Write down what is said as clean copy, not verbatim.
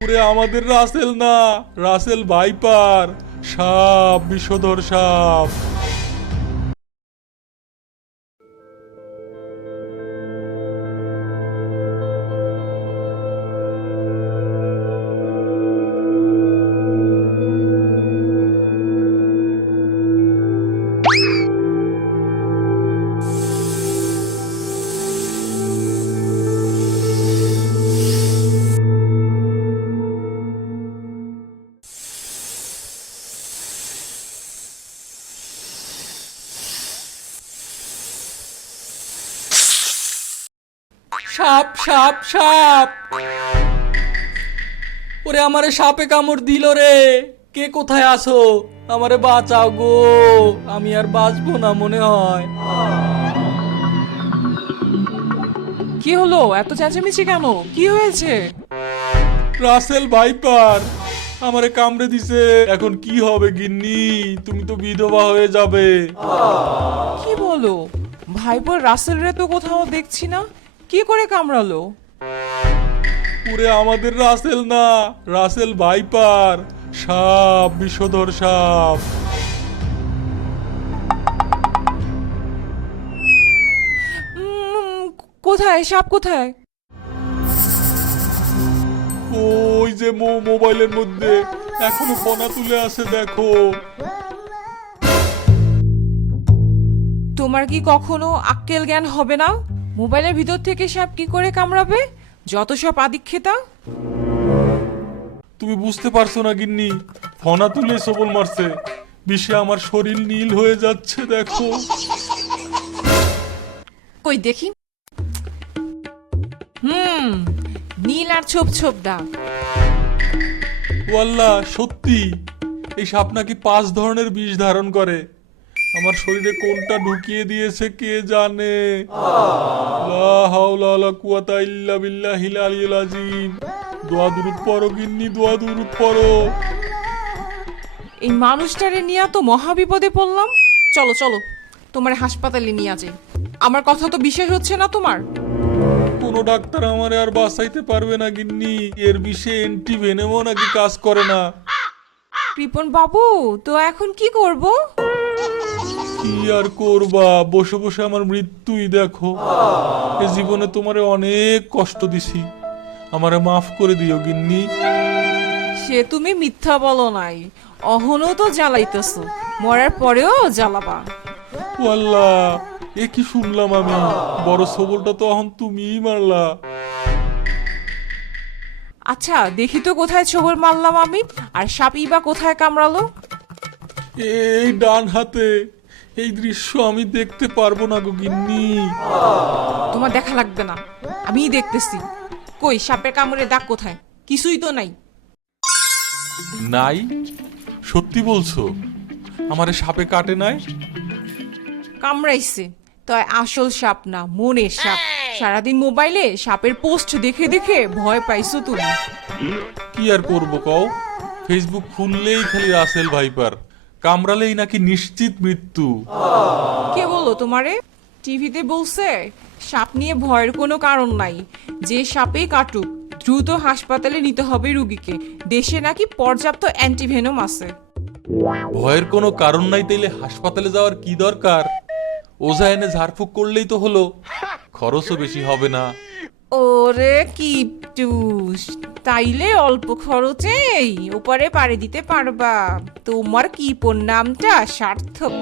পুরে আমাদের রাসেল না, রাসেল ভাইপার। সাপ, বিষধর সাপ। সাপ সাপ সাপ, ওরে আমারে সাপে কামড় দিল রে। কে কোথায় আছো? আমারে বাঁচাও গো, আমি আর বাঁচবো না মনে হয়। কি হলো? এত চেঁচামেচি কেন? কি হয়েছে? রাসেল ভাইপার আমারে কামড়ে দিছে। এখন কি হবে গিন্নি? তুমি তো বিধবা হয়ে যাবে। কি বলো? ভাইপোর রাসেল রে তো কোথাও দেখছি না। কি করে কামড়ালো? পুরে আমাদের রাসেল না, রাসেল ভাইপার। সাপ, বিষধর সাপ। কোথায় সাপ? কোথায়? ওই যে মোবাইলের মধ্যে এখনো ফোনা তুলে আছে, দেখো। তোমার কি কখনো আক্কেল জ্ঞান হবে না? মোবাইলের ভিতর থেকে সাপ কি করে কামড়াবে? যত সব আদিক্ষেতা। তুমি বুঝতে পারছো না গিন্নি? ফোনা তুলে সবল মারছে। বিষে আমার শরীর নীল হয়ে যাচ্ছে, দেখো। কই দেখি। নীল আর ছোপ ছোপ দাগ। ওয়াল্লাহ, সত্যি এই সাপ নাকি 5 ধরনের বিষ ধারণ করে। আমার শরীরে কোনটা ঢুকিয়ে দিয়েছে কে জানে। লা হাওলা ওয়ালা কুওয়াতা ইল্লা বিল্লাহিল আলিয়্যিল আযীম। দোয়া দুরূদ পড়ো গিন্নি, দোয়া দুরূদ পড়ো। এই মানুষটারে নিয়ে তো মহাবিপদে পড়লাম। চলো চলো, তোমার হাসপাতালে নিয়ে যাই। আমার কথা তো বিশ্বাস হচ্ছে না তোমার? কোনো ডাক্তার আমারে আর বাঁচাইতে পারবে না গিন্নি। এর বিষে অ্যান্টিভেনমও নাকি কাজ করে না। কৃপন বাবু, তো এখন কি করব? কি আর করবা, বসে বসে আমার মৃত্যুই দেখো। এ জীবনে তোমারে অনেক কষ্ট দিছি, আমারে মাফ করে দিও গিন্নি। সে তুমি মিথ্যা বলো নাই, অহনও তো জ্বালাইতেছো, মরার পরেও জ্বালাবা। ওয়াল্লাহ, এ কি শুনলাম আমি? বড় সবলটা তো এখন তুমিই মারলা। আচ্ছা দেখি তো কোথায় ছোবল মারলাম আমি, আর সাপই বা কোথায় কামড়ালো? এই ডান হাতে। এই দৃশ্য আমি দেখতে পারবো না গো গিন্নি। তোমার দেখা লাগবে না, আমিই দেখতেছি। কই সাপের কামড়ে দাগ কোথায়? কিছুই তো নাই। নাই? সত্যি বলছো? আমারে সাপে কাটে নাই? কামড়াইছে তো আসল সাপ না, মনের সাপ। সারাদিন মোবাইলে সাপের পোস্ট দেখে দেখে ভয় পাইছো তুমি। কি আর করবো কও? ফেসবুক খুললেই খালি রাসেল ভাইপার। কামড়ালেই নাকি নিশ্চিত মৃত্যু। কে বললো তোমারে? টিভিতে বলছে সাপ নিয়ে ভয়ের কোনো কারণ নাই, যে সাপেই কাটুক দ্রুত হাসপাতালে নিতে হবে রুগীকে। দেশে নাকি পর্যাপ্ত অ্যান্টিভেনম আছে। ভয়ের কোনো কারণ নাই তাইলে হাসপাতালে যাওয়ার কি দরকার? ওঝা এনে ঝাড়ফুঁক করলেই তো হলো, খরচও বেশি হবে না। ওরে কিপটুস, তাইলে অল্প খরচেই ওপারে পাড়ি দিতে পারবা। তোমার কিপন নামটা সার্থক।